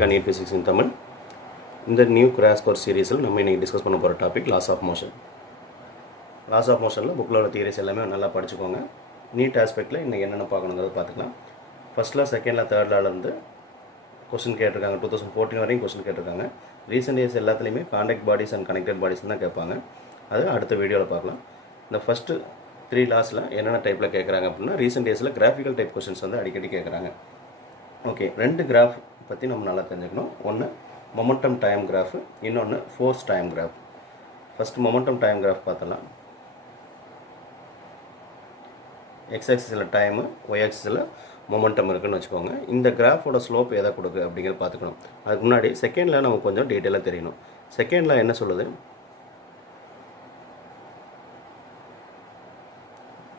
Canadian Physics in Tamil. இந்த new crash course சீரீஸில் நம்ம இன்றைக்கி டிஸ்கஸ் பண்ண போகிற topic laws of motion. Laws of மோஷனில் புக்கில் உள்ள தியரிஸ் எல்லாமே நல்லா படிச்சுக்கோங்க. நீட் ஆஸ்பெக்டில் இன்றைக்கி என்னென்ன பார்க்கணுங்கிறத பார்த்துக்கலாம். ஃபஸ்ட்டில் செகண்டில் தேர்ட்லேருந்து கொஸ்டின் கேட்டிருக்காங்க. 2014 வரையும் கொஸ்டின் கேட்டிருக்காங்க. ரீசெண்ட் இயர்ஸ் எல்லாத்துலேயுமே contact bodies and connected bodies தான் கேட்பாங்க. அது அடுத்த வீடியோவில் பார்க்கலாம். இந்த ஃபஸ்ட்டு 3 லாஸில் என்னென்ன டைப்பில் கேட்குறாங்க அப்படின்னா, ரீசெண்ட் இயர்ஸில் கிராஃபிக்கல் டைப் கொஸ்டின்ஸ் வந்து அடிக்கடி கேட்குறாங்க. ஓகே, 2 கிராஃப் பற்றி நம்ம நல்லா தெரிஞ்சுக்கணும். ஒன்று மொமெண்டம் டைம் கிராஃப், இன்னொன்று force time graph. First momentum time graph பார்த்தலாம். எக்ஸ் ஆக்சிஸில் டைமு, ஒய் ஆக்சிஸில் மொமெண்டம் இருக்குதுன்னு வச்சுக்கோங்க. இந்த கிராஃபோட ஸ்லோப் எதை கொடுக்கு அப்படிங்கிறது பார்த்துக்கணும். அதுக்கு முன்னாடி செகண்டில் நமக்கு கொஞ்சம் டீட்டெயிலாக தெரியணும். செகண்டில் என்ன சொல்லுது,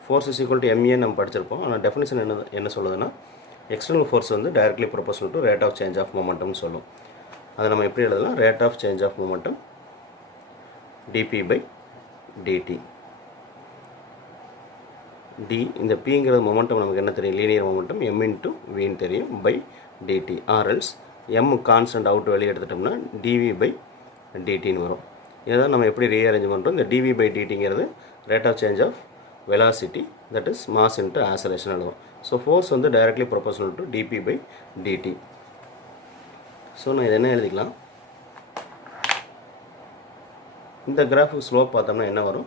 force is equal to MA நம்ம படிச்சிருப்போம். ஆனால் டெஃபினிஷன் என்ன சொல்லுதுன்னா, எக்ஸ்டர்னல் ஃபோர்ஸ் வந்து directly proportional to rate of change of மொமெண்டம்னு சொல்லும். அதை நம்ம எப்படி எழுதலாம், rate of change of momentum dp/dt. D இந்த பிங்கிறது மொமெண்டம் நமக்கு என்ன தெரியும், லீனியர் மொமெண்டம் m/v தெரியும், பை dt. ஆர்எல்ஸ் m கான்ஸ்டன்ட் அவுட் வெளியே எடுத்துட்டோம்னா dv/dtன்னு வரும். இதை தான் நம்ம எப்படி ரீஅரேஞ்ச் பண்ணுறோம். இந்த dv/dtங்கிறது rate of change of velocity, that is mass into acceleration எழுதுவோம். ஸோ ஃபோர்ஸ் வந்து directly proportional to dp/dt. So நான் இதை என்ன எழுதிக்கலாம், இந்த கிராஃபுக்கு ஸ்லோப் பார்த்தோம்னா என்ன வரும்,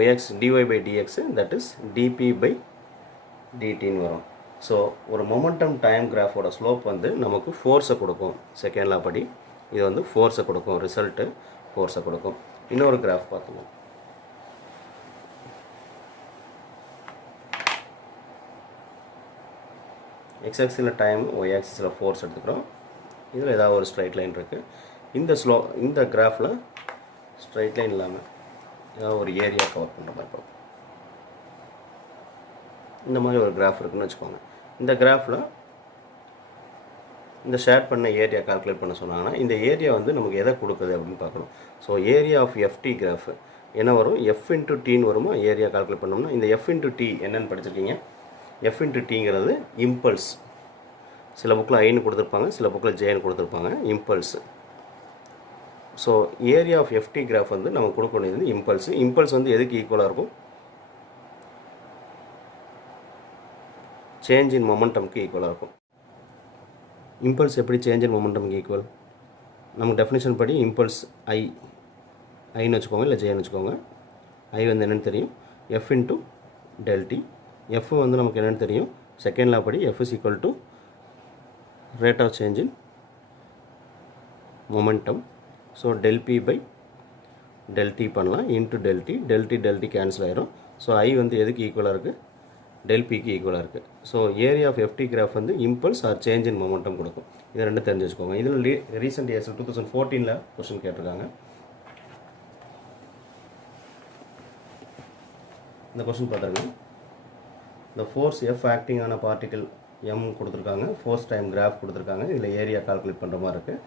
yx dy/dx, that is dp/dtன்னு வரும். ஸோ ஒரு மொமெண்டம் டைம் கிராஃபோட ஸ்லோப் வந்து நமக்கு ஃபோர்ஸை கொடுக்கும். செகண்ட் லா படி இது வந்து ஃபோர்ஸை கொடுக்கும், ரிசல்ட்டு ஃபோர்ஸை கொடுக்கும். இன்னொரு கிராஃப் பார்த்துக்கலாம். எக்ஸ் ஆக்சிஸில் டைம், ஒய் ஆக்சிஸில் ஃபோர்ஸ் எடுத்துக்கிறோம். இதில் ஏதாவது ஒரு ஸ்ட்ரைட் லைன் இருக்குது. இந்த கிராஃபில் ஸ்ட்ரைட் லைன் இல்லாமல் ஏதாவது ஒரு ஏரியா கவர் பண்ணுற மாதிரி பார்ப்போம். இந்த மாதிரி ஒரு கிராஃப் இருக்குதுன்னு வச்சுக்கோங்க. இந்த கிராஃபில் இந்த ஷேர் பண்ண ஏரியா கால்குலேட் பண்ண சொன்னாங்கன்னா, இந்த ஏரியா வந்து நமக்கு எதை கொடுக்குது அப்படின்னு பார்க்கணும். So area of FT graph என்ன வரும், F/Tன்னு வருமா ஏரியா கால்குலேட் பண்ணோம்னா. இந்த F/T என்னென்னு படிச்சிருக்கீங்க. F/Tங்கிறது இம்பல்ஸ். சில புக்கில் ஐன்னு கொடுத்துருப்பாங்க, சில புக்கில் ஜேன்னு கொடுத்துருப்பாங்க, impulse. So area of FT graph வந்து நம்ம கொடுக்க வேண்டியது இம்பல்ஸ். இம்பல்ஸ் வந்து எதுக்கு ஈக்குவலாக இருக்கும், சேஞ்ச் இன் மொமெண்டம்க்கு ஈக்குவலாக இருக்கும். இம்பல்ஸ் எப்படி சேஞ்ச் இன் மொமெண்டம்க்கு ஈக்குவல், நமக்கு டெஃபினேஷன் படி இம்பல்ஸ் ஐன்னு வச்சுக்கோங்க, இல்லை ஜேன்னு வச்சுக்கோங்க. ஐ வந்து என்னென்னு தெரியும், F/Δt. F வந்து நமக்கு என்னென்னு தெரியும், செகண்ட் லா படி F is equal to rate of change in momentum. So ΔP/Δt பண்ணலாம், இன்ட்டு ΔT கேன்சல் ஆயிரும். ஸோ I வந்து எதுக்கு ஈக்குவலாக இருக்குது, ΔPக்கு ஈக்குவலாக இருக்குது. So area of FT graph வந்து impulse or change in momentum கொடுக்கும். இதை ரெண்டு தெரிஞ்சு வச்சுக்கோங்க. இதில் ரீசெண்ட் இயர்ஸ் 2014 கொஸ்டின் கேட்டிருக்காங்க. இந்த கொஸ்டின் பார்த்துருங்க. இந்த ஃபோர்ஸ் F ஆக்டிங் ஆன பார்ட்டிக்கல் M கொடுத்துருக்காங்க, ஃபோர்ஸ் டைம் கிராஃப் கொடுத்துருக்காங்க. இதில் ஏரியா கால்குலேட் பண்ணுற மாதிரி இருக்குது.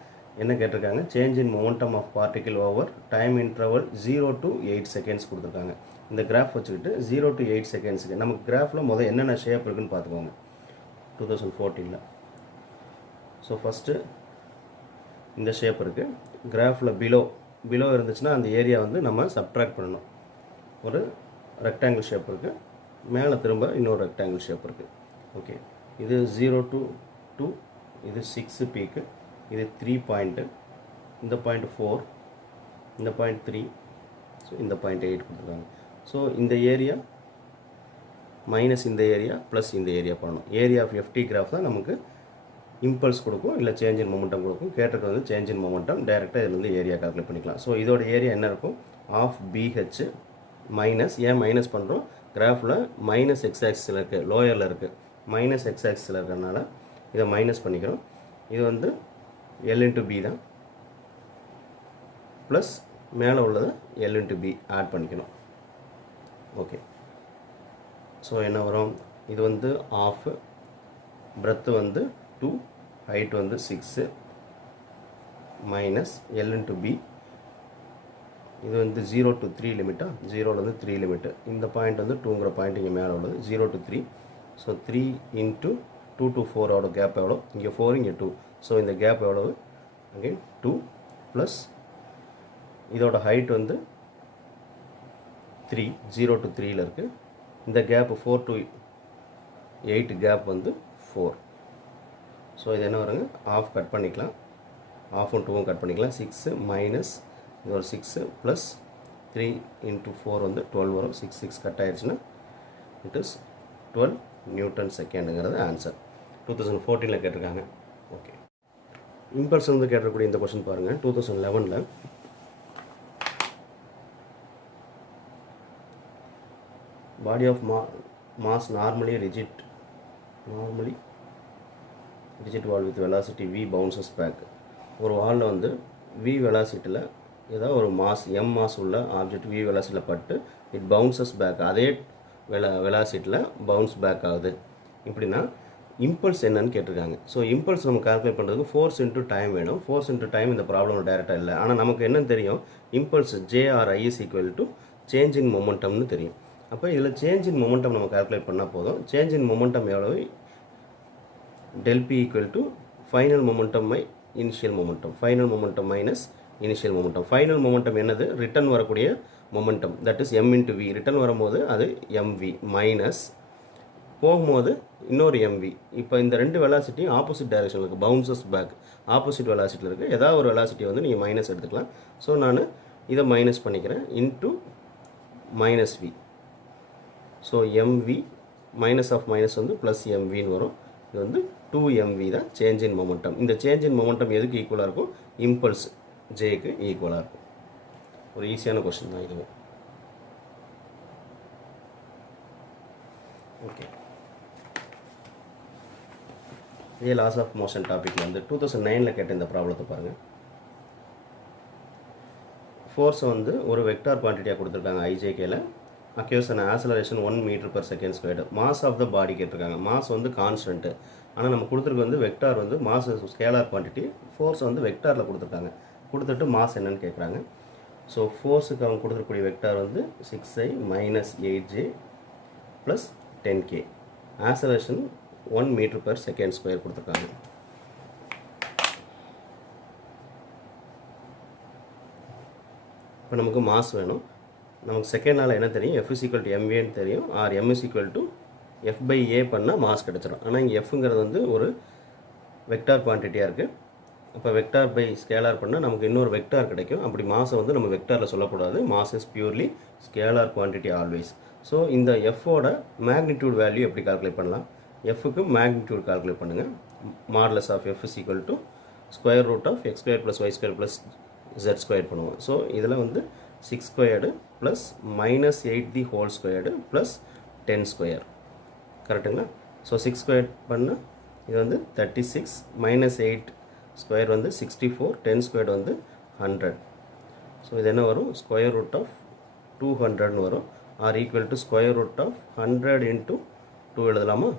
என்ன கேட்டிருக்காங்க, change in momentum of particle over time interval 0 to 8 seconds கொடுத்துருக்காங்க. இந்த கிராஃப் வச்சுக்கிட்டு 0 to 8 செகண்ட்ஸுக்கு நமக்கு கிராஃபில் முதல் என்னென்ன ஷேப் இருக்குதுன்னு பார்த்துக்கோங்க 2014. ஸோ ஃபஸ்ட்டு இந்த ஷேப் இருக்குது. கிராஃபில் பிலோ இருந்துச்சுன்னா அந்த ஏரியா வந்து நம்ம சப்ட்ராக்ட் பண்ணணும். ஒரு ரெக்டாங்கிள் ஷேப் இருக்குது, மேலே திரும்ப இன்னொரு ரெக்டாங்கிள் ஷேப் இருக்குது. ஓகே, இது 0 to 2, இது 6 பீக்கு, இது 3 பாயிண்ட்டு, இந்த பாயிண்ட் 4, இந்த பாயிண்ட் 3, ஸோ இந்த பாயிண்ட் 8 கொடுத்துருக்காங்க. ஸோ இந்த ஏரியா மைனஸ் இந்த ஏரியா ப்ளஸ் இந்த ஏரியா பண்ணணும். ஏரியா ஆஃப் FT கிராஃப் தான் நமக்கு இம்பல்ஸ் கொடுக்கும், இல்லை சேஞ்ச் இன் மொமெண்டம் கொடுக்கும். கேட்டது வந்து சேஞ்ச் இன் மொமெண்டம், டேரெக்டாக இதில் வந்து ஏரியா கால்குலேட் பண்ணிக்கலாம். ஸோ இதோட ஏரியா என்ன இருக்கும், ஆஃப் BH மைனஸ், ஏன் மைனஸ் பண்ணுறோம், கிராஃபில் மைனஸ் எக்ஸ் ஆக்சிஸில் இருக்குது, லோயரில் இருக்குது, மைனஸ் எக்ஸ் ஆக்சிஸில் இருக்கிறதுனால இதை மைனஸ் பண்ணிக்கிறோம். இது வந்து L/B தான், ப்ளஸ் மேலே உள்ளதை L/B ஆட் பண்ணிக்கணும். ஓகே, ஸோ என்ன வரும், இது வந்து ஆஃப், பிரெத்து வந்து 2, ஹைட் வந்து 6, மைனஸ் L/B. இது வந்து 0 to 3 லிமிட்டா, 0லேருந்து 3 லிமிட்டு. இந்த பாயிண்ட் வந்து 2ங்கிற பாயிண்ட் இங்கே மேலே உள்ளது, 0 to 3. So 3 into 2 to 4 gap எவ்வளோ, இங்கே 4 இங்கே 2, ஸோ இந்த கேப் எவ்வளவு அகைன் 2 ப்ளஸ் இதோட ஹைட் வந்து 3 0 to 3ல இருக்குது. இந்த கேப் 4 to 8 கேப் வந்து 4. ஸோ இது என்ன வருங்க ஆஃப் கட் பண்ணிக்கலாம், ஆஃபும் 2வும் கட் பண்ணிக்கலாம். 6 மைனஸ் இது ஒரு 6 ப்ளஸ் 3 into 4 வந்து 12 வரும். 6 கட் ஆயிடுச்சுன்னா இட் இஸ் 12 நியூட்டன் செகண்டுங்கிறது ஆன்சர். 2014ல் கேட்டிருக்காங்க. ஓகே, இம்பல்ஸ் வந்து கேட்டக்கூடிய இந்த கொஸ்டின் பாருங்கள். 2011ல் body of mass normally rigid wall with velocity v bounces back. ஒரு வாலில் வந்து v வெலாசிட்டியில் ஏதாவது ஒரு மாஸ் m மாஸ் உள்ள ஆப்ஜெக்ட் v வெலாசிட்டியில் பட்டு இட் பவுன்சஸ் பேக், அதே வெலாசிட்டியில் பவுன்ஸ் பேக் ஆகுது. இப்படின்னா இம்பல்ஸ் என்னன்னு கேட்டிருக்காங்க. ஸோ இம்பல்ஸ் நம்ம கால்குலேட் பண்ணுறதுக்கு ஃபோர்ஸ் இன்ட்டு டைம் வேணும். ஃபோர்ஸ் இன்ட்டு டைம் இந்த ப்ராப்ளம் டைரெக்டாக இல்லை. ஆனால் நமக்கு என்னன்னு தெரியும், impulse JRI is equal to change in மொமெண்டம்னு தெரியும். அப்போ இதில் சேஞ்ச் இன் மொமெண்டம் நம்ம கால்குலேட் பண்ணால் போதும். சேஞ்ச் இன் மொமெண்டம் எவ்வளவு, del P equal to final momentum by initial momentum, final momentum minus initial momentum. Final momentum என்னது, ரிட்டர்ன் வரக்கூடிய momentum, that is m into v. Return வரும்போது அது mv minus போகும்போது இன்னொரு mv. இப்போ இந்த ரெண்டு வெலாசிட்டியும் ஆப்போசிட் டைரக்ஷனில் இருக்குது, பவுன்சஸ் பேக் ஆப்போசிட் வெலாசிட்டியில் இருக்குது. ஏதாவது ஒரு வெலாசிட்டி வந்து நீங்கள் மைனஸ் எடுத்துக்கலாம். ஸோ நான் இதை மைனஸ் பண்ணிக்கிறேன் into minus v. So mv minus of minus வந்து ப்ளஸ் mvன்னு வரும். இது வந்து 2mv தான் சேஞ்ச் இன் மொமெண்டம். இந்த சேஞ்ச் இன் மொமெண்டம் எதுக்கு ஈக்குவலாக இருக்கும், இம்பல்ஸ் ஜேக்கு ஈக்குவலாக இருக்கும். ஒரு ஈஸியான கொஸ்டின் தான் இதுவும். ஓகே, இதே லாஸ் ஆஃப் மோஷன் டாப்பிக்கில் வந்து 2009ல் கேட்ட இந்த ப்ராப்ளத்தை பாருங்கள். ஃபோர்ஸை வந்து ஒரு வெக்டார் குவான்டிட்டியாக கொடுத்துருக்காங்க IJKல. அக்யூஸ் and acceleration 1 m/s². Mass of the body கேட்டிருக்காங்க. மாஸ் வந்து கான்ஸ்டன்ட்டு, ஆனால் நம்ம கொடுத்துருக்கு வந்து வெக்டார் வந்து மாஸ் ஸ்கேலார் குவான்டிட்டி, ஃபோர்ஸ் வந்து வெக்டாரில் கொடுத்துருக்காங்க. கொடுத்துட்டு மாஸ் என்னன்னு கேட்குறாங்க. ஸோ ஃபோர்ஸுக்கு அவங்க கொடுத்துருக்கூடிய வெக்டார் வந்து 6i minus 8j plus 10k. Acceleration 1 m/s² கொடுத்துருக்காங்க. இப்போ நமக்கு மாஸ் வேணும். நமக்கு செகண்ட் என்ன தெரியும், F is equal to mvன்னு தெரியும், R M is equal to F/A பண்ணால் மாஸ் கிடச்சிடும். ஆனால் இங்கே Fங்கிறது வந்து ஒரு வெக்டார் குவான்டிட்டியாக இருக்குது. அப்போ வெக்டார் பை ஸ்கேலார் பண்ணால் நமக்கு இன்னொரு வெக்டார் கிடைக்கும். அப்படி மாஸை வந்து நம்ம வெக்டாரில் சொல்லக்கூடாது. Mass is purely scalar quantity always. So இந்த எஃபோட மேக்னிடியூட் வேல்யூ எப்படி கால்குலேட் பண்ணலாம், எஃப்க்கு மேக்னிடியூட் கால்குலேட் பண்ணுங்கள். Modulus of F is equal to square root of x² + y² + z² பண்ணுவோம். ஸோ இதில் வந்து 6² ப்ளஸ் -8 ப்ளஸ் 10². கரெக்டுங்களா? ஸோ 6² பண்ணால் இது வந்து 36, -8² வந்து 64, 10² வந்து 100. ஸோ இது என்ன வரும், ஸ்கொயர் ரூட் ஆஃப் 200ன்னு வரும். Or equal to square root of 100 × 2 எழுதலாமா,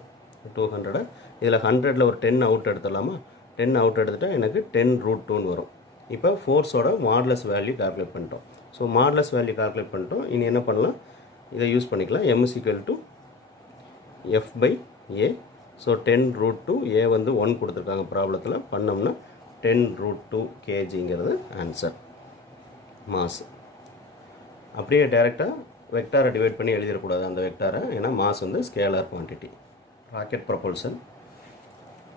200. இதில் 100ல் ஒரு 10 அவுட் எடுத்துடலாமா, 10 அவுட் எடுத்துட்டால் எனக்கு 10√2ன்னு வரும். இப்போ ஃபோர்ஸோட மாடுலஸ் வேல்யூ கால்குலேட் பண்ணிட்டோம். ஸோ மாடுலஸ் வேல்யூ கால்குலேட் பண்ணிட்டோம். இனி என்ன பண்ணலாம், இதை யூஸ் பண்ணிக்கலாம். M is equal to F/A. So 10√2, A வந்து 1 கொடுத்துருக்காங்க ப்ராப்ளத்தில், பண்ணோம்னா 10√2 kgங்கிறது ஆன்சர் மாஸ். அப்படியே டேரெக்டாக வெக்டாரை டிவைட் பண்ணி எழுதிடக்கூடாது அந்த வெக்டாரை, ஏன்னா மாஸ் வந்து ஸ்கேலார் குவான்டிட்டி. ராக்கெட் ப்ரொபல்சன்,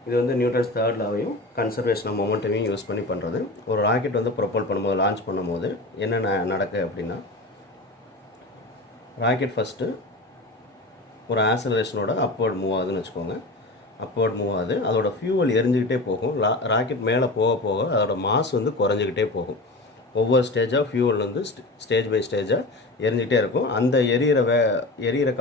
இது வந்து நியூட்டன்ஸ் தேர்ட் லாவையும் கன்சர்வேஷன் ஆஃப் மொமெண்டமையும் யூஸ் பண்ணி பண்ணுறது. ஒரு ராக்கெட் வந்து ப்ரொப்பல் பண்ணும்போது, லான்ச் பண்ணும்போது என்ன நடக்கு அப்படின்னா, ராக்கெட் ஃபஸ்ட்டு ஒரு ஆக்சலரேஷனோட அப்வர்ட் மூவ் ஆகுதுன்னு வச்சுக்கோங்க. அப்வர்ட் மூவ் ஆகுது, அதோட ஃபியூவல் எரிஞ்சிக்கிட்டே போகும். ராக்கெட் மேலே போக போக அதோட மாஸ் வந்து குறைஞ்சிக்கிட்டே போகும். ஒவ்வொரு ஸ்டேஜாக ஃபியூவல் வந்து ஸ்டேஜ் பை ஸ்டேஜாக எரிஞ்சிக்கிட்டே இருக்கும். அந்த எரியிற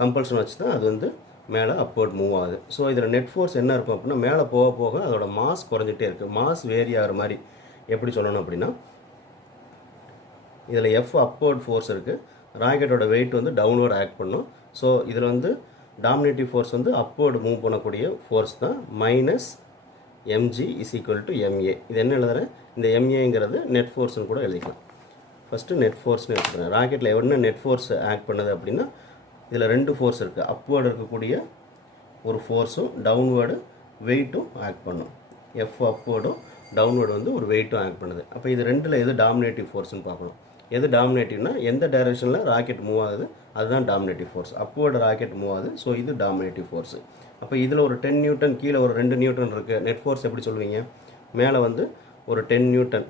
கம்பல்ஷன் வச்சு தான் அது வந்து மேலே அப்வர்ட் மூவ் ஆகுது. ஸோ இதில் நெட் ஃபோர்ஸ் என்ன இருக்கும் அப்படின்னா, மேலே போக போக அதோட மாஸ் குறைஞ்சிட்டே இருக்குது. மாஸ் வேரி ஆகிற மாதிரி எப்படி சொல்லணும் அப்படின்னா, இதில் F அப்வர்ட் ஃபோர்ஸ் இருக்குது, ராக்கெட்டோட வெயிட் வந்து டவுன்வர்ட் ஆக்ட் பண்ணும். ஸோ இதில் வந்து டாமினேட்டிவ் ஃபோர்ஸ் வந்து அப்வர்டு மூவ் பண்ணக்கூடிய ஃபோர்ஸ் தான், -mg is equal to ma. இது என்ன எழுதுறேன், இந்த maங்கிறது நெட் ஃபோர்ஸ்னு கூட எழுதிக்கலாம். ஃபஸ்ட்டு நெட் ஃபோர்ஸ்னு எடுத்துக்கிறேன். ராக்கெட்டில் என்ன நெட் ஃபோர்ஸ் ஆக்ட் பண்ணுது அப்படின்னா, இதில் 2 ஃபோர்ஸ் இருக்குது. அப்வர்டு இருக்கக்கூடிய ஒரு ஃபோர்ஸும் டவுன்வேர்டு வெயிட்டும் ஆக்ட் பண்ணும். எஃப் அப்வர்டும் டவுன்வர்டு வந்து ஒரு வெயிட்டும் ஆக்ட் பண்ணுது. அப்போ இது ரெண்டில் எது டாமினேட்டிவ் ஃபோர்ஸ்னு பார்க்கணும். எது டாமினேட்டிவ்னா எந்த டைரெக்ஷனில் ராக்கெட் மூவ் ஆகுது அதுதான் dominative force. Upward rocket move ஆகுது, ஸோ இது டாமினேட்டிவ் ஃபோர்ஸு. அப்போ இதில் ஒரு 10 நியூட்டன், கீழே ஒரு 2 நியூட்டன் இருக்குது. நெட் ஃபோர்ஸ் எப்படி சொல்லுவீங்க? மேலே வந்து ஒரு 10 நியூட்டன்,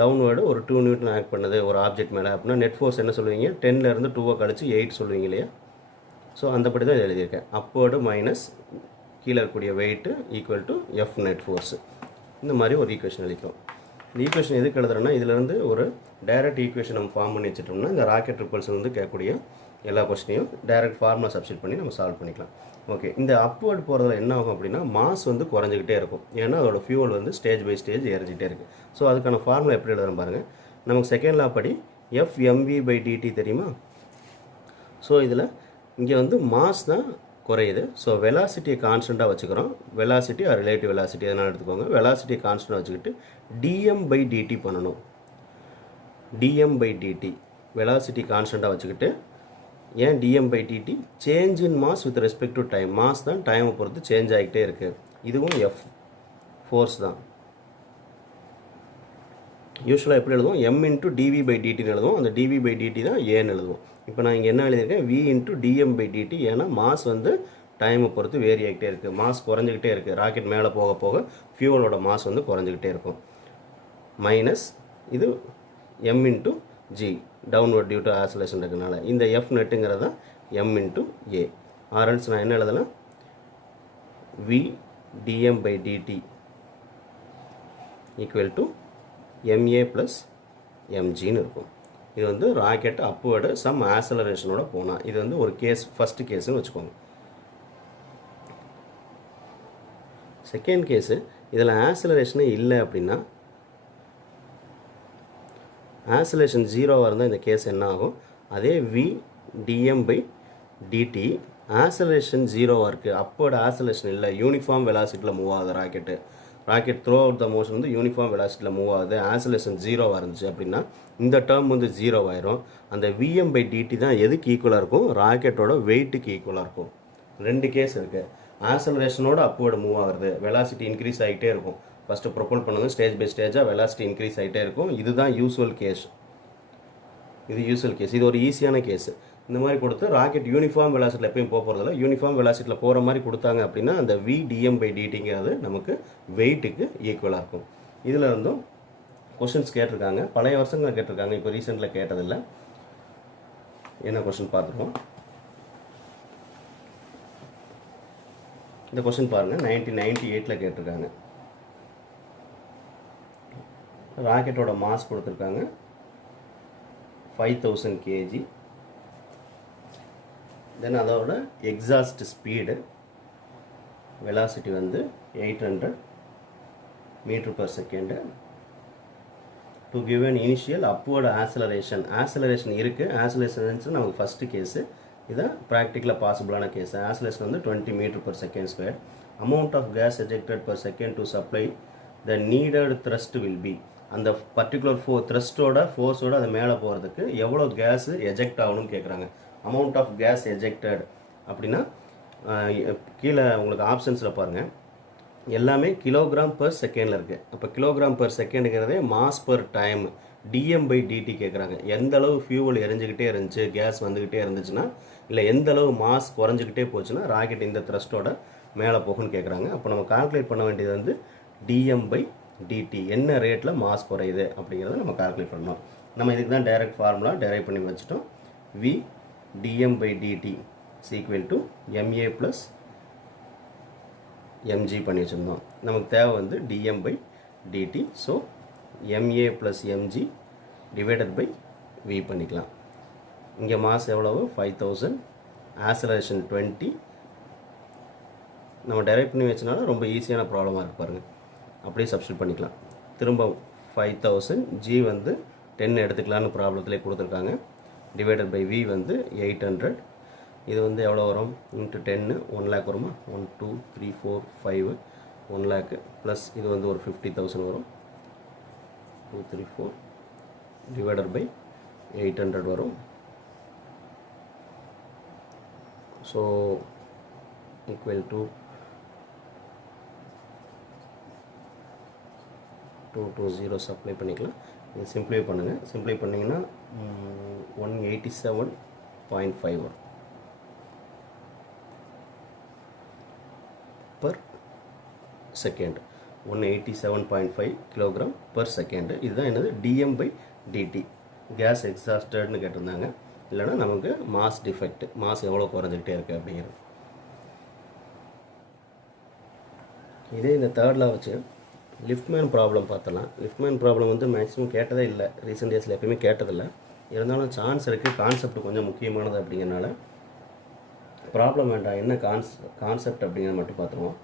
டவுன்வேர்டு ஒரு 2 நியூட்டன் ஆக்ட் பண்ணுது ஒரு ஆப்ஜெக்ட் மேலே அப்படின்னா நெட் ஃபோர்ஸ் என்ன சொல்லுவீங்க? 10லேருந்து 2 கழிச்சு 8 சொல்லுவீங்க இல்லையா? ஸோ அந்தபடி தான் எழுதியிருக்கேன். அப்வர்டு மைனஸ் கீழே இருக்கக்கூடிய weight equal to F net force. இந்த மாதிரி ஒரு ஈக்குவேஷன் எழுதிக்கும். இந்த ஈக்குவேஷன் எதுக்கு எழுதுறோன்னா இதிலேருந்து ஒரு டைரக்ட் ஈக்குவேஷன் நம்ம ஃபார்ம் பண்ணி வச்சுட்டோம்னா இந்த ராக்கெட் ரிப்பல்ஷன் வந்து கேட்கக்கூடிய எல்லா கொஸ்டினையும் டைரக்ட் ஃபார்முலா சப்ஸ்டிட் பண்ணி நம்ம சால்வ் பண்ணிக்கலாம். ஓகே, இந்த அப்வர்ட் போகிறதுல என்ன ஆகும் அப்படின்னா மாஸ் வந்து குறைஞ்சிக்கிட்டே இருக்கும். ஏன்னா அதோட ஃபியூவல் வந்து ஸ்டேஜ் பை ஸ்டேஜ் ஏறிச்சிட்டே இருக்குது. ஸோ அதுக்கான ஃபார்முலா எப்படி எழுதுறோம் பாருங்கள். நமக்கு செகண்ட் லா படி FmV/dt தெரியுமா? ஸோ இதில் இங்கே வந்து மாஸ் தான் குறையுது. ஸோ வெலாசிட்டியை கான்ஸ்டண்ட்டாக வச்சுக்கிறோம். வெலாசிட்டி ஆர் ரிலேட்டிவ் வெலாசிட்டி எதனால் எடுத்துக்கோங்க. வெலாசிட்டியை கான்ஸ்டண்ட்டாக வச்சுக்கிட்டு dm/dt பண்ணணும். dm/dt வெலாசிட்டி கான்ஸ்டண்ட்டாக வச்சுக்கிட்டு ஏன் dm/dt? Change in mass with respect to time. Mass தான் டைமை பொறுத்து சேஞ்ச் ஆகிட்டே இருக்குது. இதுவும் எஃப் ஃபோர்ஸ் தான். யூஸ்வலாக எப்படி எழுதுவோம்? m இன்ட்டு dv/dtன்னு எழுதுவோம். அந்த dv/dt தான் ஏன்னு எழுதுவோம். இப்போ நான் இங்கே என்ன எழுதியிருக்கேன்? v into dm/dt. ஏன்னா மாஸ் வந்து டைமை பொறுத்து வேரி ஆகிட்டே இருக்குது. மாஸ் குறைஞ்சிக்கிட்டே இருக்குது. ராக்கெட் மேலே போக போக ஃபியூவலோட மாஸ் வந்து குறைஞ்சிக்கிட்டே இருக்கும். மைனஸ் இது m into g downward due to acceleration இருக்கிறதுனால இந்த எஃப் நெட்டுங்கிறது தான் m இன்ட்டு ஏ. ஆர்எல்ஸ் நான் என்ன எழுதலாம்? v dm/dt equal to ma plus mgன்னு இருக்கும். இது வந்து ராக்கெட் அப்வர்டு சம் ஆசலரேஷனோட போனால் இது வந்து ஒரு கேஸ், ஃபஸ்ட்டு கேஸுன்னு வச்சுக்கோங்க. செகண்ட் கேஸு இதில் ஆசலரேஷனே இல்லை அப்படின்னா ஆசோலேஷன் 0வாக இருந்தால் இந்த கேஸ் என்ன ஆகும்? அதே v dm/dt ஆசோலேஷன் 0வாக இருக்குது. அப்வர்டு ஆசோலேஷன் இல்லை, யூனிஃபார்ம் வெலாசிட்டியில் மூவ் ஆகுது rocket. Rocket through out the motion வந்து யூனிஃபார்ம் வெலாசிட்டியில் மூவ் ஆகுது. ஆசோலேஷன் 0வாக இருந்துச்சு அப்படின்னா இந்த டேர்ம் வந்து 0 ஆயிரும். அந்த vm/dt தான் எதுக்கு ஈக்குவலாக இருக்கும்? ராக்கெட்டோட வெயிட்டுக்கு ஈக்குவலாக இருக்கும். ரெண்டு கேஸ் இருக்குது. ஆசலரேஷனோட அப்வர்டு மூவ் ஆகுது, வெலாசிட்டி இன்க்ரீஸ் ஆகிட்டே இருக்கும். ஃபஸ்ட்டு ப்ரொப்போல் பண்ணது ஸ்டேஜ் பை ஸ்டேஜாக வெலாசிட்டி இன்க்ரீஸ் ஆகிட்டே இருக்கும். இதுதான் யூஸ்வல் கேஸ். இது யூஸ்வல் கேஸ். இது ஒரு ஈஸியான கேஸு. இந்த மாதிரி கொடுத்து ராக்கெட் யூனிஃபார்ம் வெலாசிட்டியில் எப்பயும் போகிறதில்ல, யூனிஃபார்ம் வெலாசிட்டியில் போகிற மாதிரி கொடுத்தாங்க அப்படின்னா அந்த v dm/dtங்கிறது நமக்கு வெயிட்டுக்கு ஈக்குவலாக இருக்கும். இதில் இருந்தும் கொஷின்ஸ் கேட்டிருக்காங்க. பழைய வருஷங்களில் கேட்டிருக்காங்க, இப்போ ரீசெண்டில் கேட்டதில்லை. என்ன கொஷின் பார்த்துருக்கோம். இந்த கொஷின் பாருங்கள், 1998 கேட்டிருக்காங்க. ராக்கெட்டோட மாஸ் கொடுத்துருக்காங்க 5000 kg. தென் அதோட எக்ஸாஸ்ட் ஸ்பீடு வெலாசிட்டி வந்து 800 m/s. To give an initial upward acceleration. Acceleration இருக்குது. ஆசலரேஷன் இருந்துச்சு நமக்கு ஃபஸ்ட்டு கேஸு. இதான் ப்ராக்டிக்கலாக பாசிபிளான கேஸ். ஆசலேஷன் வந்து 20 m/s². Amount of gas ejected per second to supply the needed thrust will be. அந்த particular த்ரஸ்ட்டோட ஃபோர்ஸோட அது மேலே போகிறதுக்கு எவ்வளோ கேஸு எஜெக்ட் ஆகணும்னு கேட்குறாங்க. அமௌண்ட் ஆஃப் கேஸ் எஜெக்டட் அப்படின்னா கீழே உங்களுக்கு ஆப்ஷன்ஸில் பாருங்கள், எல்லாமே கிலோகிராம் பர் செகண்டில் இருக்குது. அப்போ கிலோகிராம் பர் செகண்டுங்கிறதே மாஸ் பர் டைம் dm/dt கேட்குறாங்க. எந்த அளவு ஃபியூவல் எரிஞ்சிக்கிட்டே இருந்துச்சு, கேஸ் வந்துக்கிட்டே இருந்துச்சுன்னா, இல்லை எந்த அளவு மாஸ் குறைஞ்சிக்கிட்டே போச்சுன்னா ராக்கெட் இந்த த்ரஸ்ட்டோட மேலே போகும்னு கேட்குறாங்க. அப்போ நம்ம கால்குலேட் பண்ண வேண்டியது வந்து dm/dt என்ன ரேட்டில் மாஸ் குறையுது அப்படிங்கிறத நம்ம கால்குலேட் பண்ணணும். நம்ம இதுக்கு தான் டைரக்ட் ஃபார்முலா டெரைவ் பண்ணி வச்சுட்டோம். v dm/dt is equal to ma plus mg பண்ணி வச்சுருந்தோம். நமக்கு தேவை வந்து dm/dt. So ma plus mg divided by v பண்ணிக்கலாம். இங்கே மாஸ் எவ்வளவு? 5000. ஆசலரேஷன் 20. நம்ம டைரக்ட் பண்ணி வச்சனால ரொம்ப ஈஸியான ப்ராப்ளமாக இருக்கு பாருங்கள். அப்படியே சப்ஸ்டிட் பண்ணிக்கலாம். திரும்ப 5000, g வந்து 10 எடுத்துக்கலான்னு ப்ராப்ளத்திலே கொடுத்துருக்காங்க. டிவைடட் பை v வந்து 800. இது வந்து எவ்வளோ வரும்? இன்ட்டு 10 1 lakh வருமா? 1 2 3 4 5 1 lakh ப்ளஸ் இது வந்து ஒரு 50,000 வரும். 2 3 4 டிவைடட் பை 800 வரும். So equal to 2 zeros apply பண்ணிக்கலாம். இது சிம்ப்ளிஃபை பண்ணுங்கள். சிம்ப்ளிஃபை பண்ணிங்கன்னா 187.5 வரும் per second. 187.5 kilogram per second. இதுதான் என்னது dm/dt கேஸ் எக்ஸாஸ்டட்னு கேட்டிருந்தாங்க. இல்லைனா நமக்கு மாஸ் டிஃபெக்ட், மாஸ் எவ்வளோ குறைஞ்சிக்கிட்டே இருக்குது அப்படிங்கிறது. இதே இந்த தேர்டில் வச்சு லிஃப்ட்மேன் ப்ராப்ளம் பார்த்தலாம். லிஃப்ட்மேன் ப்ராப்ளம் வந்து மேக்ஸிமம் கேட்டதே இல்லை, ரீசெண்ட் டேஸில் எப்பயுமே கேட்டதில்லை. இருந்தாலும் சான்ஸ் இருக்குது. கான்செப்ட் கொஞ்சம் முக்கியமானது அப்படிங்கிறனால ப்ராப்ளம் வேண்டாம், என்ன கான்செப்ட் அப்படிங்கிறத மட்டும் பார்த்துருவோம்.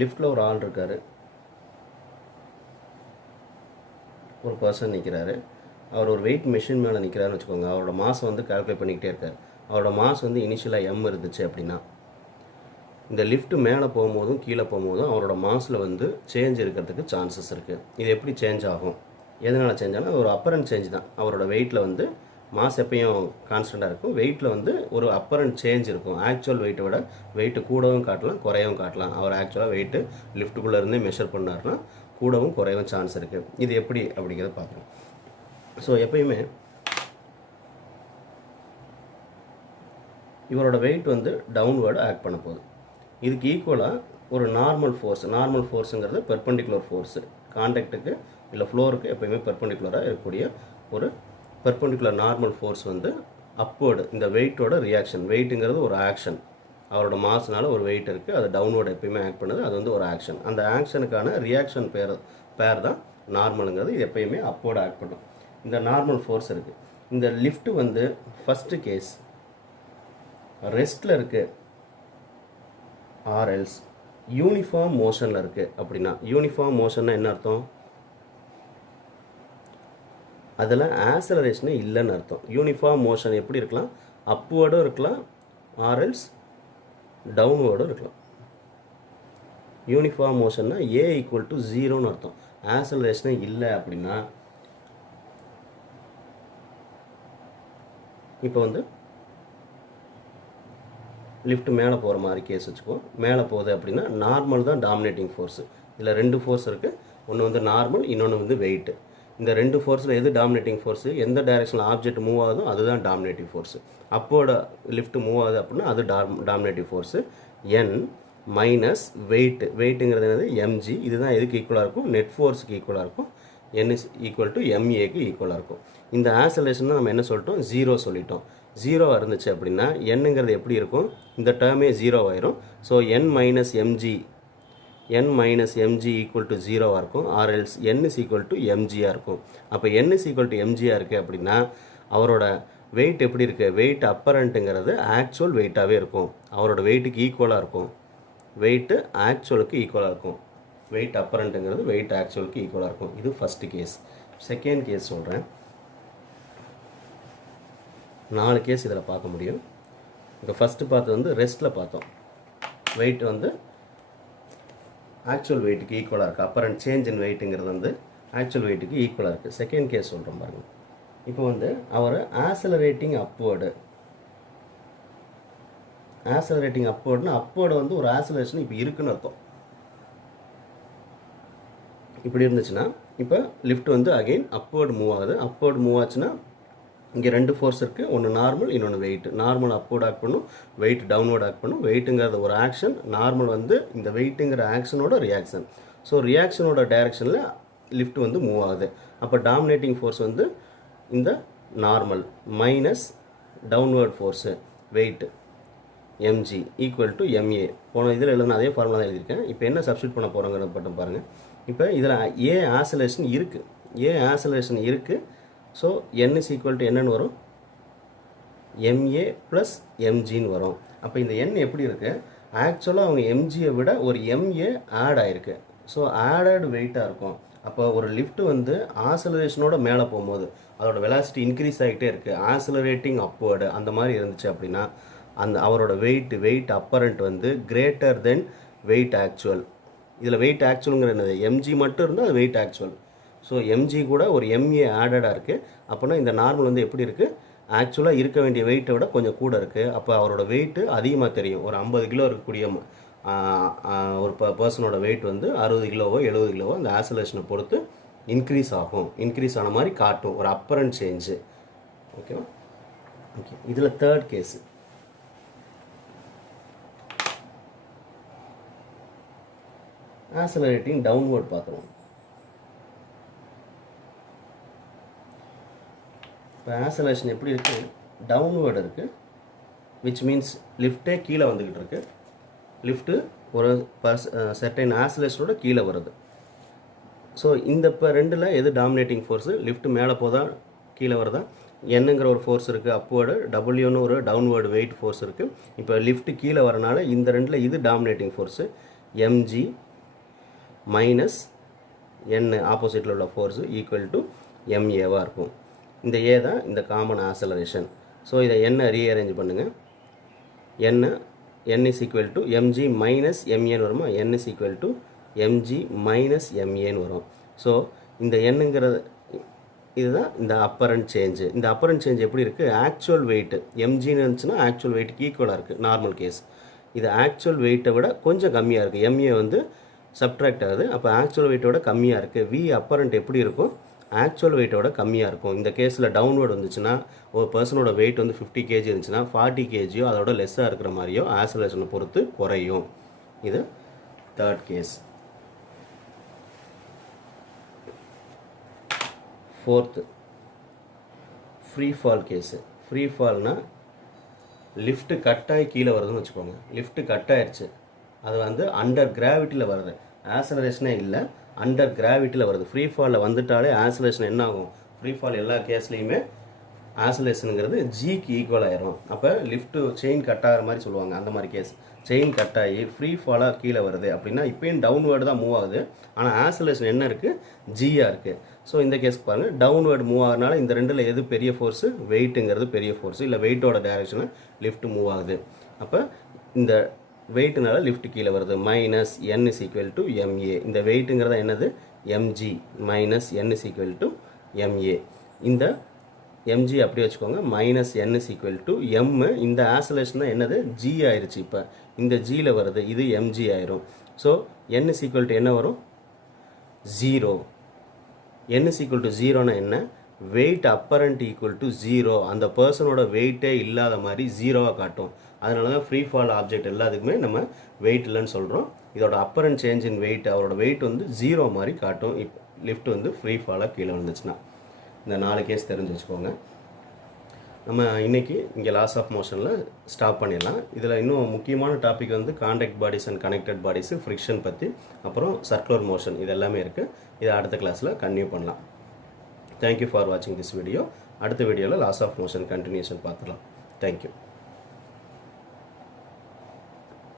லிஃப்ட்டில் ஒரு ஆள் இருக்கார், ஒரு பர்சன் நிற்கிறாரு. அவர் ஒரு வெயிட் மிஷின் மேலே நிற்கிறாருன்னு வச்சுக்கோங்க. அவரோட மாஸ் வந்து கால்குலேட் பண்ணிக்கிட்டே இருக்கார். அவரோட மாஸ் வந்து இனிஷியலாக m இருந்துச்சு அப்படின்னா, இந்த லிஃப்ட் மேலே போகும்போதும் கீழே போகும்போதும் அவரோட மாஸில் வந்து சேஞ்ச் இருக்கிறதுக்கு சான்சஸ் இருக்குது. இது எப்படி சேஞ்ச் ஆகும், எதனால் சேஞ்ச் ஆனால் ஒரு அப்பரண்ட் சேஞ்ச் தான். அவரோட வெயிட்டில் வந்து மாஸ் எப்பயும் கான்ஸ்டண்ட்டாக இருக்கும், வெயிட்டில் வந்து ஒரு அப்பரண்ட் சேஞ்ச் இருக்கும். ஆக்சுவல் வெயிட்டை விட வெயிட்டு கூடவும் காட்டலாம், குறையவும் காட்டலாம். அவர் ஆக்சுவலாக வெயிட்டு லிஃப்ட்டுக்குள்ளே இருந்தே மெஷர் பண்ணார்னா கூடவும் குறையவும் சான்ஸ் இருக்குது. இது எப்படி அப்படிங்கிறத பார்க்குறோம். ஸோ எப்பயுமே இவரோட வெயிட் வந்து டவுன்வேர்டு ஆக்ட் பண்ண போகுது. இதுக்கு ஈக்குவலாக ஒரு நார்மல் ஃபோர்ஸுங்கிறது பெர்பெண்டிகுலர் ஃபோர்ஸு. கான்டாக்டுக்கு இல்லை ஃப்ளோருக்கு எப்பயுமே பெர்பெண்டிகுலராக இருக்கக்கூடிய ஒரு பெர்பெண்டிகுலர் நார்மல் ஃபோர்ஸ் வந்து அப்வேர்டு. இந்த வெயிட்டோட ரியாக்ஷன், வெயிட்டுங்கிறது ஒரு ஆக்ஷன். அவரோட மாஸ்னால ஒரு வெயிட் இருக்குது, அது டவுன்வேர்டு எப்பயுமே ஆக்ட் பண்ணுது, அது வந்து ஒரு ஆக்ஷன். அந்த ஆக்ஷனுக்கான ரியாக்ஷன் பேர் தான் நார்மலுங்கிறது. இது எப்பயுமே அப்வேர்டு ஆக்ட் பண்ணும். இந்த நார்மல் ஃபோர்ஸ் இருக்குது. இந்த லிஃப்ட் வந்து ஃபஸ்ட்டு கேஸ் ரெஸ்ட்டில் இருக்குது, ஆர்எல்ஸ் யூனிஃபார்ம் மோஷனில் இருக்குது. அப்படின்னா யூனிஃபார்ம் மோஷன்னா என்ன அர்த்தம், அதில் ஆக்ஸலரேஷனே இல்லைன்னு அர்த்தம். யூனிஃபார்ம் மோஷன் எப்படி இருக்கலாம், அப்வேர்டும் இருக்கலாம், ஆர்எல்ஸ் டவுன்வேர்டும் இருக்கலாம். யூனிஃபார்ம் மோஷன்னா A = 0ன்னு அர்த்தம். ஆக்ஸலரேஷனே இல்லை அப்படின்னா, இப்போ வந்து லிஃப்ட் மேலே போகிற மாதிரி கேஸ் வச்சுக்குவோம். மேலே போகுது அப்படின்னா நார்மல் தான் டாமினேட்டிங் ஃபோர்ஸு. இதில் 2 ஃபோர்ஸ் இருக்குது, ஒன்று வந்து நார்மல், இன்னொன்று வந்து வெயிட்டு. இந்த 2 ஃபோர்ஸில் எது டாமினேட்டிங் ஃபோர்ஸு, எந்த டைரெக்ஷனில் ஆப்ஜெக்ட் மூவ் ஆகுதோ அதுதான் டாமினேட்டிவ் ஃபோர்ஸு. அப்போட லிஃப்ட் மூவ் ஆகுது அப்படின்னா அது டாமினேட்டிவ் ஃபோர்ஸு. n மைனஸ் வெயிட்டுங்கிறது என்னது, mg. இதுதான் எதுக்கு ஈக்குவலாக இருக்கும், நெட் ஃபோர்ஸுக்கு ஈக்குவலாக இருக்கும். n = maக்கு ஈக்குவலாக இருக்கும். இந்த ஆக்ஸலரேஷன் தான் நம்ம என்ன சொல்லிட்டோம், 0 சொல்லிட்டோம். 0 இருந்துச்சு அப்படின்னா என்னங்கிறது எப்படி இருக்கும், இந்த டேர்மே 0 ஆயிரும். ஸோ n மைனஸ் mg = 0 இருக்கும். ஆர்எல்ஸ் n = mg இருக்கும். அப்போ n = mg இருக்குது அப்படின்னா அவரோட வெயிட் எப்படி இருக்குது, வெயிட் அப்பரண்ட்டுங்கிறது ஆக்சுவல் வெயிட்டாகவே இருக்கும். அவரோட வெயிட்டுக்கு ஈக்குவலாக இருக்கும். வெயிட்டு ஆக்சுவலுக்கு ஈக்குவலாக இருக்கும். வெயிட் அப்பரண்ட்டுங்கிறது வெயிட் ஆக்சுவலுக்கு ஈக்குவலாக இருக்கும். இது ஃபஸ்ட்டு கேஸ். செகண்ட் கேஸ் சொல்கிறேன். 4 கேஸ் இதில் பார்க்க முடியும். இப்போ ஃபஸ்ட்டு பார்த்தது வந்து ரெஸ்ட்டில் பார்த்தோம். வெயிட் வந்து ஆக்சுவல் வெயிட்டுக்கு ஈக்குவலாக இருக்குது. அப்பரண்ட் சேஞ்ச் இன் வெயிட்டுங்கிறது வந்து ஆக்சுவல் வெயிட்டுக்கு ஈக்குவலாக இருக்குது. செகண்ட் கேஸ் சொல்கிறோம் பாருங்கள். இப்போ வந்து அவர் ஆக்ஸலரேட்டிங் அப்வேர்டுனா அப்வேர்டு வந்து ஒரு ஆக்ஸலரேஷன் இப்போ இருக்குன்னு அர்த்தம். இப்படி இருந்துச்சுன்னா இப்போ லிஃப்ட் வந்து அகெயின் அப்வேர்டு மூவ் ஆகுது. அப்வேர்டு மூவ் ஆச்சுன்னா இங்கே 2 ஃபோர்ஸ் இருக்குது, ஒன்று நார்மல், இன்னொன்று வெயிட். நார்மல் அப்வேர்டு ஆக்ட் பண்ணும், வெயிட் டவுன்வேர்டு ஆக்ட் பண்ணும். வெயிட்டுங்கிறது ஒரு ஆக்ஷன், நார்மல் வந்து இந்த வெயிட்டுங்கிற ஆக்ஷனோட ரியாக்ஷன். ஸோ ரியாக்ஷனோட டைரக்ஷனில் லிஃப்ட் வந்து மூவ் ஆகுது. அப்போ டாமினேட்டிங் ஃபோர்ஸ் வந்து இந்த normal minus downward force weight mg = ma. போன இதில் எழுதுனா அதே ஃபார்முலா தான் எழுதியிருக்கேன். இப்போ என்ன சப்ஸ்டியூட் பண்ண போகிறோங்கிறத மட்டும் பாருங்கள். இப்போ இதில் ஆக்ஸலரேஷன் இருக்குது. ஸோ n = என்னன்னு வரும், ma + mgன்னு வரும். அப்போ இந்த n எப்படி இருக்குது, ஆக்சுவலாக அவங்க mgயை விட ஒரு ma ஆட் ஆகிருக்கு. ஸோ ஆடட் வெயிட்டாக இருக்கும். அப்போ ஒரு லிஃப்ட் வந்து ஆக்ஸலரேஷனோட மேலே போகும்போது அதோட வெலாசிட்டி இன்க்ரீஸ் ஆகிட்டே இருக்குது, ஆக்ஸலரேட்டிங் அப்வேர்டு அந்த மாதிரி இருந்துச்சு அப்படின்னா அந்த அவரோட வெயிட் அப்பரண்ட் வந்து கிரேட்டர் தென் வெயிட் ஆக்சுவல். இதில் வெயிட் ஆக்சுவலுங்கிற என்னது, mg மட்டும் இருந்தால் அது வெயிட் ஆக்சுவல். ஸோ mg கூட ஒரு ma ஆடடாக இருக்குது. அப்போனா இந்த நார்மல் வந்து எப்படி இருக்குது, ஆக்சுவலாக இருக்க வேண்டிய வெயிட்டை விட கொஞ்சம் கூட இருக்குது. அப்போ அவரோட வெயிட்டு அதிகமாக தெரியும். ஒரு 50 கிலோ இருக்கக்கூடிய ஒரு பர்சனோட வெயிட் வந்து 60 கிலோவோ 70 கிலோவோ அந்த ஆசோலேஷனை பொறுத்து இன்க்ரீஸ் ஆகும். இன்க்ரீஸ் ஆன மாதிரி காட்டும், ஒரு அப்பரண்ட் சேஞ்சு. ஓகேவா? ஓகே, இதில் தேர்ட் கேஸு ஆசலரேட்டிங் டவுன்வர்ட் பார்த்துருவோம். இப்போ ஆசலேஷன் எப்படி இருக்குது? டவுன்வர்டு இருக்குது, விச் மீன்ஸ் லிஃப்டே கீழே வந்துக்கிட்டு இருக்கு. லிஃப்ட்டு ஒரு செர்டைன் ஆசலேஷனோட கீழே வருது. ஸோ இந்த இப்போ ரெண்டில் எது டாமினேட்டிங் ஃபோர்ஸு? லிஃப்ட் மேலே போதா கீழே வருதா? என்னங்கிற ஒரு ஃபோர்ஸ் இருக்குது அப்வேர்டு, டபிள்யூன்னு ஒரு டவுன்வேர்டு வெயிட் ஃபோர்ஸ் இருக்குது. இப்போ லிஃப்ட் கீழே வரனால இந்த ரெண்டில் இது dominating force MG minus n ஆப்போசிட்டில் உள்ள ஃபோர்ஸு ஈக்குவல் டு எம்ஏவாக இருக்கும். இந்த ஏ தான் இந்த காமன் ஆசலரேஷன். ஸோ இதை என்ன ரீஅரேஞ்ச் பண்ணுங்கள். n is equal to mg minus எம்ஏன்னு வருமா? n is equal to mg minus எம்ஏன்னு வரும். ஸோ இந்த என்னங்கிறது இதுதான் இந்த அப்பரண்ட் சேஞ்சு. இந்த அப்பரண்ட் சேஞ்ச் எப்படி இருக்குது? ஆக்சுவல் வெயிட்டு எம்ஜின்னு இருந்துச்சுன்னா ஆக்சுவல் வெயிட்டுக்கு ஈக்குவலாக இருக்குது நார்மல் கேஸ். இது ஆக்சுவல் வெயிட்டை விட கொஞ்சம் கம்மியாக இருக்குது. எம்ஏ வந்து சப்ட்ராக்ட் ஆகுது. அப்போ ஆக்சுவல் வெயிட்டோட கம்மியாக இருக்குது. வி அப்பரண்ட் எப்படி இருக்கும்? ஆக்சுவல் வெயிட்டோட கம்மியாக இருக்கும். இந்த கேஸில் டவுன்வர்டு வந்துச்சுன்னா ஒரு பர்சனோட வெயிட் வந்து 50 kg இருந்துச்சுன்னா 40 kgயோ அதோட லெஸ்ஸாக இருக்கிற மாதிரியோ ஆசோலேஷனை பொறுத்து குறையும். இது third case. Fourth free fall case. Free ஃபால்னால் லிஃப்ட்டு கட்டாகி கீழே வருதுன்னு வச்சுக்கோங்க. லிஃப்ட்டு கட் ஆயிடுச்சு, அது வந்து அண்டர் கிராவிட்டியில் வருது, ஆசலரேஷனே இல்லை, அண்டர் கிராவிட்டியில் வருது. ஃப்ரீ ஃபாலில் வந்துட்டாலே ஆசோலேஷன் என்ன ஆகும்? ஃப்ரீ ஃபால் எல்லா கேஸ்லேயுமே ஆசோலேஷனுங்கிறது ஜிக்கு ஈக்குவல் ஆயிரும். அப்போ லிஃப்ட்டு செயின் கட் ஆகிற மாதிரி சொல்லுவாங்க. அந்த மாதிரி கேஸ் செயின் கட் ஆகி ஃப்ரீ ஃபாலாக கீழே வருது அப்படின்னா இப்போயும் டவுன்வேர்டு தான் மூவ் ஆகுது, ஆனால் ஆசோலேஷன் என்ன இருக்குது? ஜியாக இருக்குது. ஸோ இந்த கேஸ்க்கு பாருங்கள், டவுன்வேர்டு மூவ் ஆகிறனால இந்த ரெண்டில் எது பெரிய ஃபோர்ஸு? வெயிட்டுங்கிறது பெரிய ஃபோர்ஸு, இல்லை வெயிட்டோட டைரக்ஷனில் லிஃப்ட் மூவ் ஆகுது. அப்போ இந்த வெயிட்டுனால லிஃப்ட் கீழே வருது. Minus n is equal to MA. இந்த வெயிட்டுங்கிறத என்னது? MG minus n is equal to MA. இந்த எம்ஜி அப்படி வச்சுக்கோங்க. Minus n is equal to M. இந்த ஆசோலேஷன் தான் என்னது? ஜி ஆயிடுச்சு. இப்போ இந்த ஜியில் வருது, இது எம்ஜி ஆயிரும். So N is equal to என்ன வரும்? 0. என் இஸ் ஈக்குவல் டு 0னா என்ன? Weight apparent equal to 0. அந்த பர்சனோட வெயிட்டே இல்லாத மாதிரி 0வாக காட்டும். அதனால தான் ஃப்ரீ ஃபால் ஆப்ஜெக்ட் எல்லாத்துக்குமே நம்ம வெயிட் இல்லைன்னு சொல்கிறோம். இதோட அப்பரண்ட் சேஞ்ச் இன் வெயிட், அவரோட வெயிட் வந்து 0 மாதிரி காட்டும். இப்போ லிஃப்ட் வந்து ஃப்ரீ ஃபாலாக கீழே வந்துச்சுன்னா. இந்த 4 கேஸ் தெரிஞ்சு வச்சுக்கோங்க. நம்ம இன்றைக்கி இங்கே லாஸ் ஆஃப் மோஷனில் ஸ்டாப் பண்ணிடலாம். இதில் இன்னும் முக்கியமான டாபிக் வந்து contact bodies and connected bodies, friction பற்றி, அப்புறம் சர்க்குலர் மோஷன், இது எல்லாமே இருக்குது. இதை அடுத்த கிளாஸில் கன்டினியூ பண்ணலாம். தேங்க்யூ ஃபார் வாட்சிங் திஸ் வீடியோ. அடுத்த வீடியோவில் லாஸ் ஆஃப் மோஷன் கண்டினியூஷன் பார்த்துக்கலாம். தேங்க்யூ.